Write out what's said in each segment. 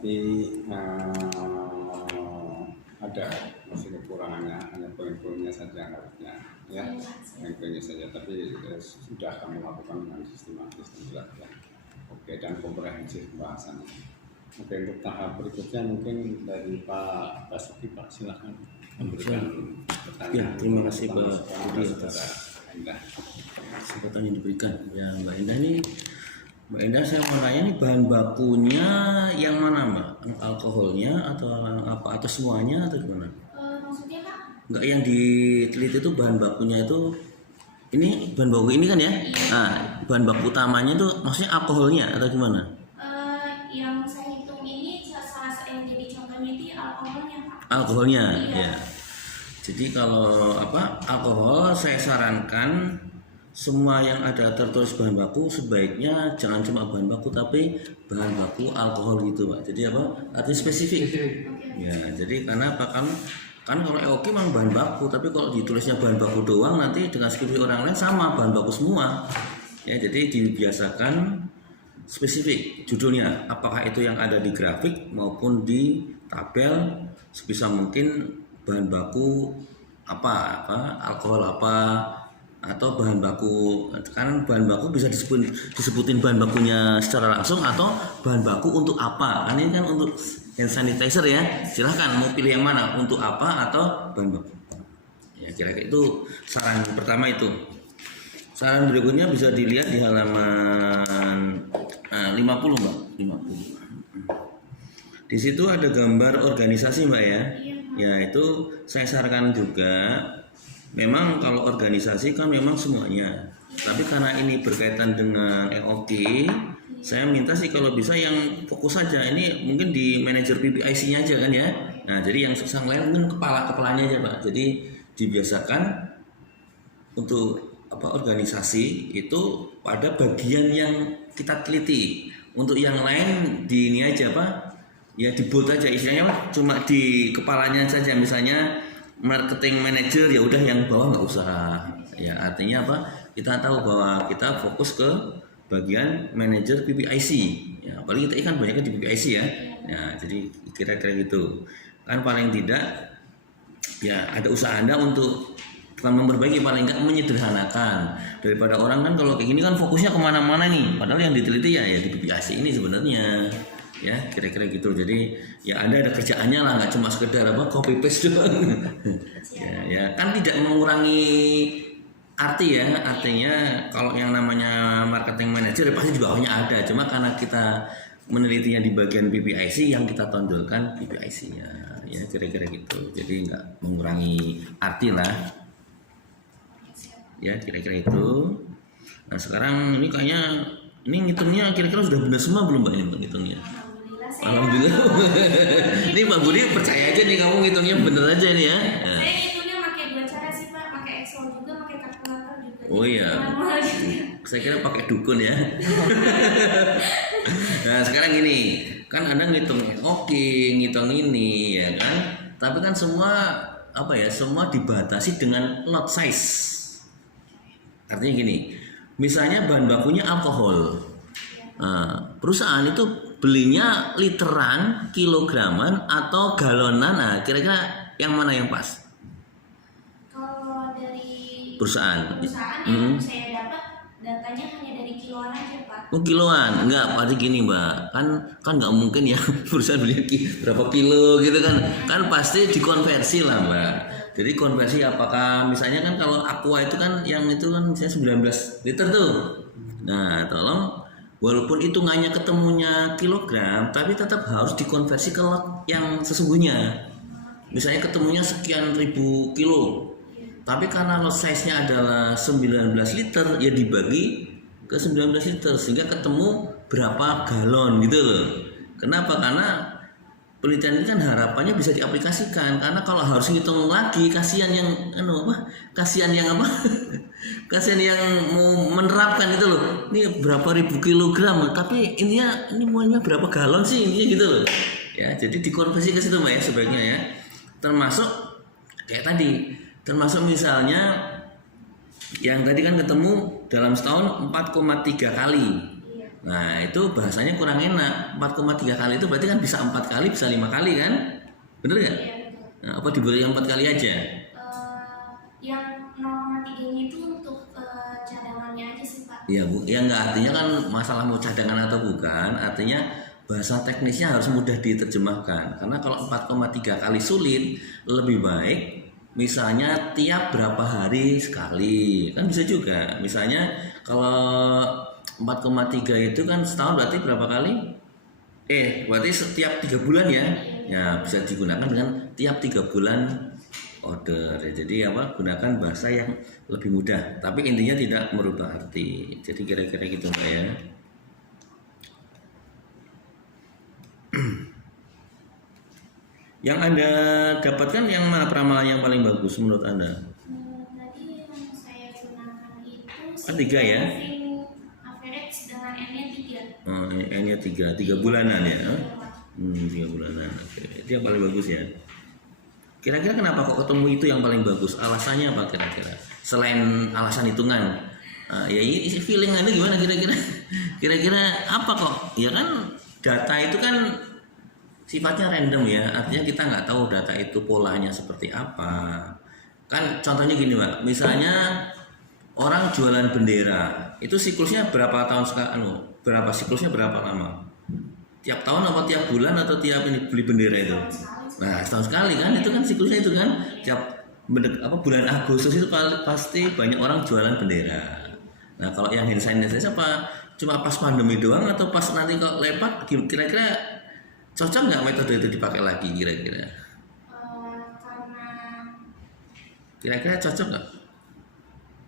tapi ada masih kekurangannya, hanya poin-poinnya saja harusnya, ya, poin-poinnya saja. Tapi sudah kami lakukan dengan sistematis dan jelas, ya. Oke, dan komprehensif pembahasannya. Oke, untuk tahap berikutnya mungkin dari Pak Basuki, Pak, silakan memberikan pertanyaan. Ya, terima kasih Pak Budi atas kesempatan yang diberikan. Ya, Mbak Indah ini, Mbak Indah, saya mau tanya nih, bahan bakunya yang mana Mbak? Alkoholnya atau apa? Atau semuanya atau gimana? Maksudnya Kak? Enggak, yang diteliti itu bahan bakunya itu, ini bahan baku ini kan ya? Nah, bahan baku utamanya itu maksudnya alkoholnya atau gimana? Yang saya hitung ini salah satu yang jadi contohnya itu alkoholnya Pak. Alkoholnya, Iya. ya. Jadi kalau alkohol saya sarankan semua yang ada tertulis bahan baku sebaiknya jangan cuma bahan baku tapi bahan baku alkohol gitu Pak. Jadi artinya spesifik. Ya, jadi karena apa kan kalau EOK memang bahan baku, tapi kalau ditulisnya bahan baku doang nanti dengan skripsi orang lain sama bahan baku semua. Ya, jadi dibiasakan spesifik judulnya, apakah itu yang ada di grafik maupun di tabel, sebisa mungkin bahan baku apa alkohol apa, atau bahan baku, kan bahan baku bisa disebutin bahan bakunya secara langsung atau bahan baku untuk apa. Kan ini kan untuk hand sanitizer ya, silahkan mau pilih yang mana, untuk apa atau bahan baku. Ya, kira-kira itu saran pertama itu. Saran berikutnya bisa dilihat di halaman 50 Mbak, 50. Di situ ada gambar organisasi Mbak ya. Ya, itu saya sarankan juga. Memang kalau organisasi kan memang semuanya. Tapi karena ini berkaitan dengan EOK, saya minta sih kalau bisa yang fokus saja. Ini mungkin di manajer PPIC-nya aja kan ya. Nah, jadi yang susah lain mungkin kepalanya aja Pak. Jadi dibiasakan untuk organisasi itu pada bagian yang kita teliti. Untuk yang lain di ini aja Pak, ya di bold aja istilahnya Pak, cuma di kepalanya saja. Misalnya marketing manager, ya udah yang bawah nggak usah. Ya, artinya apa? Kita tahu bahwa kita fokus ke bagian manajer PPIC. Ya, apalagi kita kan banyaknya di PPIC ya. Ya, jadi kira-kira gitu. Kan paling tidak ya ada usaha Anda untuk memperbaiki, paling nggak menyederhanakan. Daripada orang kan kalau kayak gini kan fokusnya kemana-mana nih, padahal yang diteliti ya di PPIC ini sebenarnya. Ya, kira-kira gitu. Jadi ya Anda ada kerjaannya lah, nggak cuma sekedar copy paste doang. ya kan tidak mengurangi arti ya. Artinya kalau yang namanya marketing manager ya pasti di bawahnya ada, cuma karena kita menelitinya di bagian PPIC yang kita tonjolkan PPIC-nya. Ya, kira-kira gitu. Jadi nggak mengurangi arti lah. Ya, kira-kira itu. Nah, sekarang ini kayaknya ini ngitungnya kira-kira sudah benar semua belum Mbak ini ngitungnya? Alhamdulillah. Ini Pak Budi percaya aja nih, kamu ngitungnya bener aja nih ya. Saya ngitungnya pakai dua cara sih Pak, pakai Excel juga, pakai kalkulator juga. Oh iya. Saya kira pakai dukun ya. Nah, sekarang gini, kan Anda ngitung ngitung ini ya kan. Tapi kan semua semua dibatasi dengan lot size. Artinya gini, misalnya bahan bakunya alkohol. Nah, perusahaan itu belinya literan, kilograman, atau galonan. Nah, kira-kira yang mana yang pas? Kalau dari perusahaan yang saya dapat datanya hanya dari kiloan aja Pak. Oh, kiloan? Enggak, berarti gini Mbak, kan nggak mungkin ya perusahaan beli berapa kilo gitu kan? Kan pasti dikonversi lah Mbak. Jadi konversi apakah misalnya kan kalau Aqua itu kan yang itu kan misalnya 19 liter tuh. Nah, tolong walaupun hitungannya ketemunya kilogram, tapi tetap harus dikonversi ke lot yang sesungguhnya. Misalnya ketemunya sekian ribu kilo, tapi karena lot size-nya adalah 19 liter, ya dibagi ke 19 liter sehingga ketemu berapa galon gitu loh. Kenapa? Karena penelitian ini kan harapannya bisa diaplikasikan, karena kalau harus ngitung lagi kasihan yang kasihan yang mau menerapkan itu loh. Ini berapa ribu kilogram, tapi ini maunya berapa galon sih ini gitu loh. Ya, jadi dikonversi ke situ Mbak ya sebaiknya ya. Termasuk kayak tadi, termasuk misalnya yang tadi kan ketemu dalam setahun 4,3 kali. Nah itu bahasanya kurang enak. 4,3 kali itu berarti kan bisa 4 kali, bisa 5 kali kan? Bener nggak? Iya, betul. Nah, apa diberi yang 4 kali aja? Yang 0,3-nya itu untuk cadangannya aja sih Pak. Ya bu, ya nggak, artinya kan masalah mau cadangan atau bukan, artinya bahasa teknisnya harus mudah diterjemahkan. Karena kalau 4,3 kali sulit, lebih baik misalnya tiap berapa hari sekali, kan bisa juga. Misalnya kalau 4,3 itu kan setahun berarti berapa kali? Berarti setiap 3 bulan ya. Ya bisa digunakan dengan tiap 3 bulan order. Jadi apa? Gunakan bahasa yang lebih mudah. Tapi intinya tidak merubah arti. Jadi kira-kira gitu Mbak ya. Yang Anda dapatkan yang mana peramalan yang paling bagus menurut Anda? Tadi yang saya gunakan itu Tiga ya? moving average dengan N-nya 3. N-nya 3 bulanan ya? Iya, Pak. 3 bulanan. Oke. Itu yang paling bagus ya. Kira-kira kenapa kok ketemu itu yang paling bagus? Alasannya apa kira-kira? Selain alasan hitungan, ya ini feeling Anda gimana kira-kira? Kira-kira apa kok? Ya kan data itu kan sifatnya random ya, artinya kita nggak tahu data itu polanya seperti apa. Kan contohnya gini Mbak, misalnya orang jualan bendera, itu siklusnya berapa tahun sekali? Berapa siklusnya berapa lama? Tiap tahun apa tiap bulan atau tiap ini beli bendera itu? Nah setahun sekali kan, itu kan siklusnya itu kan tiap bulan Agustus itu pasti banyak orang jualan bendera. Nah kalau yang hand sanitizer apa? Cuma pas pandemi doang atau pas nanti kok lepas? Kira-kira cocok nggak metode itu dipakai lagi kira-kira? Kira-kira cocok nggak?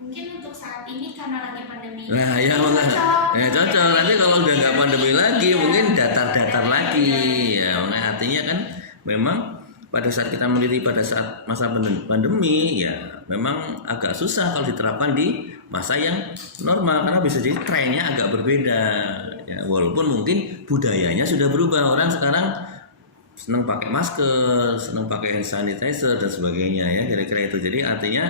Mungkin untuk saat ini karena lagi pandemi. Nah ya makanya cocok. Nanti kalau udah nggak pandemi lagi mungkin datar-datar lagi ya. Artinya kan memang pada saat kita meneliti pada saat masa pandemi ya memang agak susah kalau diterapkan di masa yang normal karena bisa jadi trennya agak berbeda ya, walaupun mungkin budayanya sudah berubah, orang sekarang senang pakai masker, senang pakai hand sanitizer dan sebagainya ya, kira-kira itu. Jadi artinya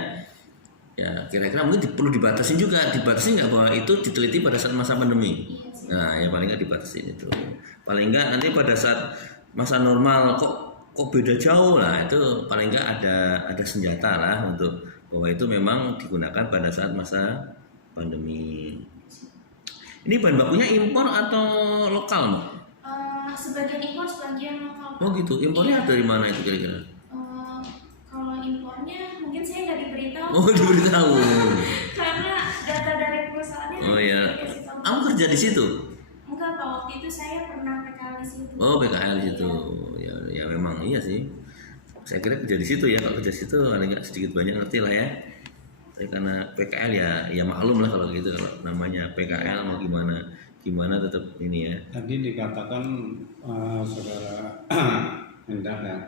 ya kira-kira mungkin perlu dibatasin juga, dibatasin nggak bahwa itu diteliti pada saat masa pandemi. Nah ya paling nggak dibatasin itu, paling nggak nanti pada saat masa normal kok beda jauh lah, itu paling nggak ada senjata lah untuk bahwa itu memang digunakan pada saat masa pandemi. Ini bahan bakunya impor atau lokal, Mbak? Sebagian impor, sebagian lokal. Oh gitu, impornya dari mana itu kira-kira? Kalau impornya mungkin saya nggak diberitahu. Oh diberitahu. Karena data dari perusahaannya. Oh ya, kamu kerja di situ? Enggak Pak, waktu itu saya pernah PKL di situ. Oh PKL di situ, ya memang iya sih. Saya kira kerja di situ ya, kalau kerja di situ ada nggak sedikit banyak ngerti lah ya. Tapi karena PKL ya maklum lah kalau gitu, kalau namanya PKL mau gimana tetap ini ya. Tadi dikatakan saudara hendak ya,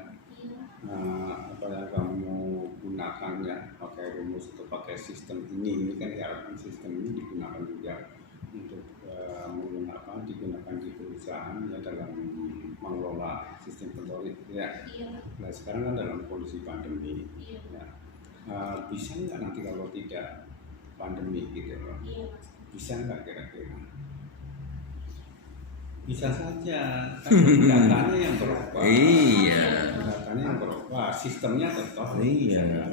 apa yang kamu gunakan ya, pakai rumus atau pakai sistem ini kan diharapkan sistem ini digunakan juga untuk digunakan di perusahaan ya dalam mengelola sistem kontrol ya. Nah sekarang kan dalam kondisi pandemi ya, bisa nggak nanti kalau tidak pandemi gitu loh, bisa nggak kira-kira? Bisa saja, kan datanya yang berubah. Iya. Datanya yang berubah, sistemnya tetap. Iya. Ya.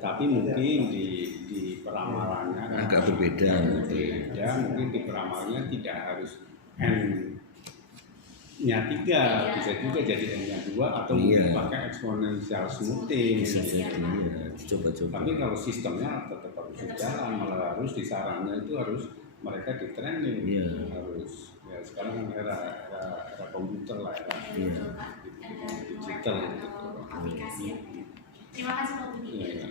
Tapi mungkin di peramalannya kan Agak berbeda. Mungkin di peramalannya tidak harus N-nya 3, bisa juga jadi N-nya 2 atau mungkin pakai eksponensial smoothing. Bisa jadi, coba-coba. Tapi kalau sistemnya tetap harus jalan, malah harus di sarannya itu harus mereka di training, harus ya sekarang kan era komputer lah, era digital gitu. Aplikasi. Terima kasih Pak Budi.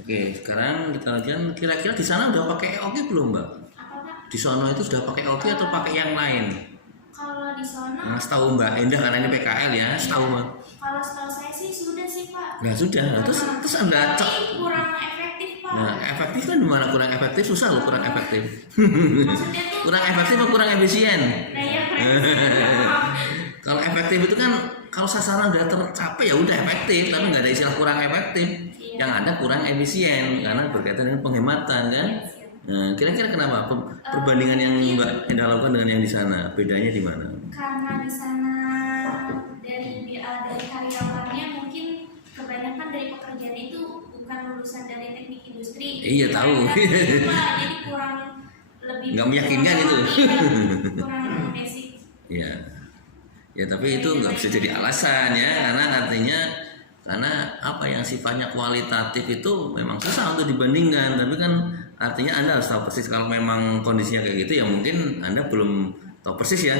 Oke, sekarang kita lanjutkan. Kira-kira di sana udah pakai EOKI belum, Mbak? Apa Pak? Di sana itu sudah pakai EOKI atau pakai yang lain? Kalau di sana. Nah, setahu Mbak Endah karena ini PKL ya, setahu Mbak. Kalau setahu saya sih sudah sih Pak. Nah sudah, terus Anda kurang efektif Pak. Nah, efektif kan di mana kurang efektif? Susah loh kurang efektif. Maksudnya tuh Kurang efektif atau kurang efisien? Nah ya kurang. Kalau efektif itu kan kalau sasaran udah tercapai ya udah efektif, tapi nggak ada istilah kurang efektif. Yang ada kurang efisien karena berkaitan dengan penghematan kan. Nah, kira-kira kenapa perbandingan yang Mbak Endah lakukan dengan yang di sana? Bedanya di mana? Karena di sana dari karyawannya mungkin kebanyakan dari pekerjaan itu bukan lulusan dari teknik industri. Iya, tahu. Jadi kurang lebih Nggak meyakinkan itu. Kurang basic. Ya, ya tapi itu nggak bisa jadi alasan ya, karena artinya karena apa yang sifatnya kualitatif itu memang susah untuk dibandingkan. Tapi kan artinya Anda harus tahu persis kalau memang kondisinya kayak gitu ya mungkin Anda belum tahu persis ya.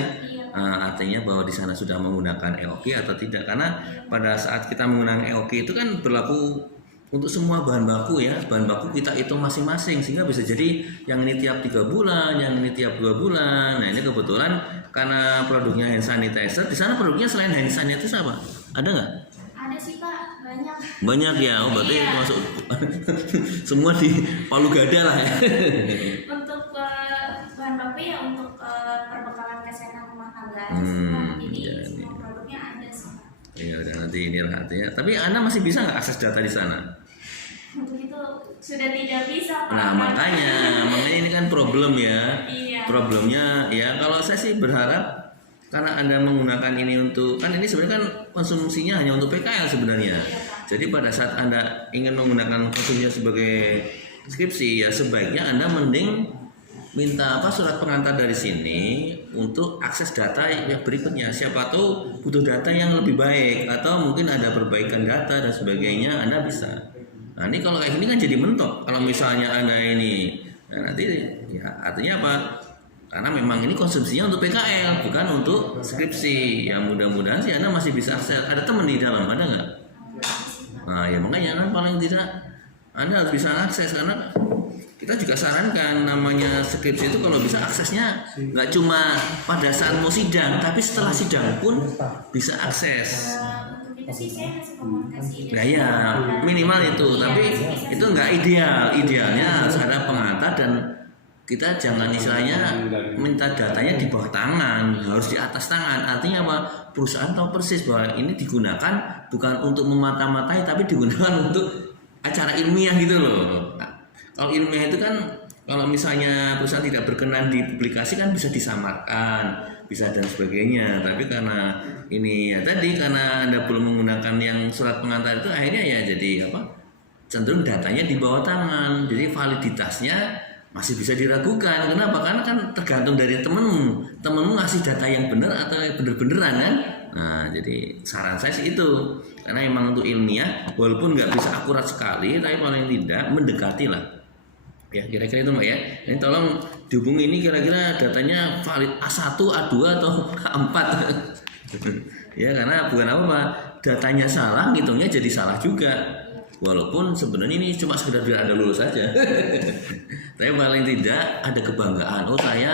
Artinya bahwa di sana sudah menggunakan EOQ atau tidak, karena pada saat kita menggunakan EOQ itu kan berlaku untuk semua bahan baku ya, bahan baku kita hitung masing-masing sehingga bisa jadi yang ini tiap 3 bulan, yang ini tiap 2 bulan. Nah ini kebetulan karena produknya hand sanitizer, di sana produknya selain hand sanitizer apa? Ada nggak? Ada sih Pak, banyak. Banyak ya, oh berarti masuk semua di Palu Gada lah ya. Untuk bahan baku ya untuk perbekalan kesehatan rumah tangga aja sih Pak. Jadi semua produknya ada sih Pak. Ya udah nanti inilah artinya. Tapi Anda masih bisa nggak akses data di sana? Untuk itu sudah tidak bisa Pak. Nah makanya ini kan problem ya. Iya. Problemnya ya kalau saya sih berharap karena Anda menggunakan ini untuk kan ini sebenarnya kan konsumsinya hanya untuk PKL sebenarnya. Jadi pada saat Anda ingin menggunakan konsumsinya sebagai skripsi ya sebaiknya Anda mending minta surat pengantar dari sini untuk akses data yang berikutnya. Siapa tahu butuh data yang lebih baik atau mungkin ada perbaikan data dan sebagainya Anda bisa. Nah ini kalau kayak gini kan jadi mentok. Kalau misalnya Anda ini nanti ya artinya apa? Karena memang ini konsumsinya untuk PKL bukan untuk skripsi. Ya mudah-mudahan sih Anda masih bisa akses. Ada teman di dalam ada nggak? Nah ya makanya kan paling tidak Anda harus bisa akses karena kita juga sarankan namanya skripsi itu kalau bisa aksesnya nggak cuma pada saat mau sidang tapi setelah sidang pun bisa akses. Untuk itu sih saya masih komunikasi. Nah ya minimal itu tapi itu nggak ideal. Idealnya harus ada pengantar dan kita jangan istilahnya minta datanya di bawah tangan, harus di atas tangan. Artinya apa? Perusahaan tahu persis bahwa ini digunakan bukan untuk memata-matai tapi digunakan untuk acara ilmiah gitu loh. Kalau ilmiah itu kan kalau misalnya perusahaan tidak berkenan dipublikasi kan bisa disamarkan, bisa dan sebagainya. Tapi karena ini ya tadi karena Anda belum menggunakan yang surat pengantar itu akhirnya ya jadi apa? Cenderung datanya di bawah tangan. Jadi validitasnya masih bisa diragukan. Kenapa? Karena kan tergantung dari temenmu ngasih data yang benar atau bener-beneran kan. Nah jadi saran saya sih itu karena emang untuk ilmiah walaupun nggak bisa akurat sekali tapi paling tidak mendekati lah ya kira-kira itu Mbak ya. Ini tolong dihubungi ini kira-kira datanya valid A1, A2 atau A4 ya karena bukan apa datanya salah ngitungnya jadi salah juga walaupun sebenarnya ini cuma sekedar biar Anda lulus saja tapi paling tidak ada kebanggaan saya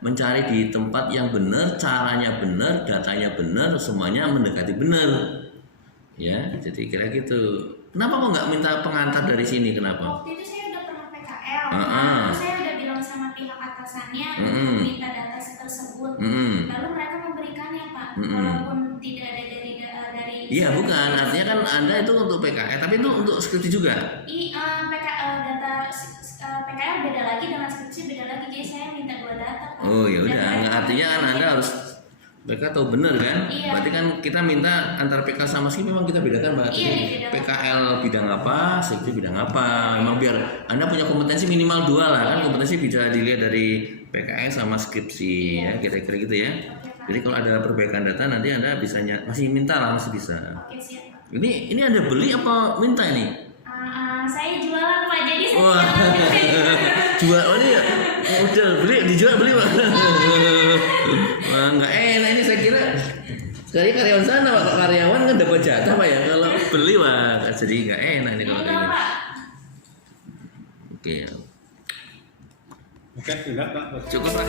mencari di tempat yang benar, caranya benar, datanya benar, semuanya mendekati benar ya jadi kira gitu. Kenapa kok nggak minta pengantar dari sini? Kenapa? Waktu itu saya udah pernah PKL. Saya udah bilang sama pihak atasannya untuk minta data tersebut. Lalu mereka memberikannya Pak, walaupun tidak ada dari. Iya bukan, artinya kan Anda itu untuk PKL, tapi itu untuk skripsi juga. Data PKL beda lagi dengan skripsi beda lagi, jadi saya minta 2 data Pak. Oh ya udah, nggak artinya kan Anda harus mereka tahu benar kan? Iya. Berarti kan kita minta antara PKL sama skripsi memang kita bedakan Mbak. Iya, dibedakan. PKL bidang apa, skripsi bidang apa. Memang biar Anda punya kompetensi minimal 2 lah kan. Kompetensi bisa dilihat dari PKL sama skripsi ya kira-kira gitu ya. Jadi kalau ada perbaikan data nanti Anda bisa masih minta lah masih bisa. Oke siap Pak. Ini Anda beli apa minta ini? Saya jualan Pak, jadi saya Wah. Jual ini ya? Udah dijual beli Pak. Wah, nggak enak ini saya kira. Sekali karyawan sana Pak, karyawan kan dapat jatah Pak ya. Kalau beli Pak, jadi nggak enak ini kalau kayak gini. Oke. Oke, sudah Pak. Cukup Pak.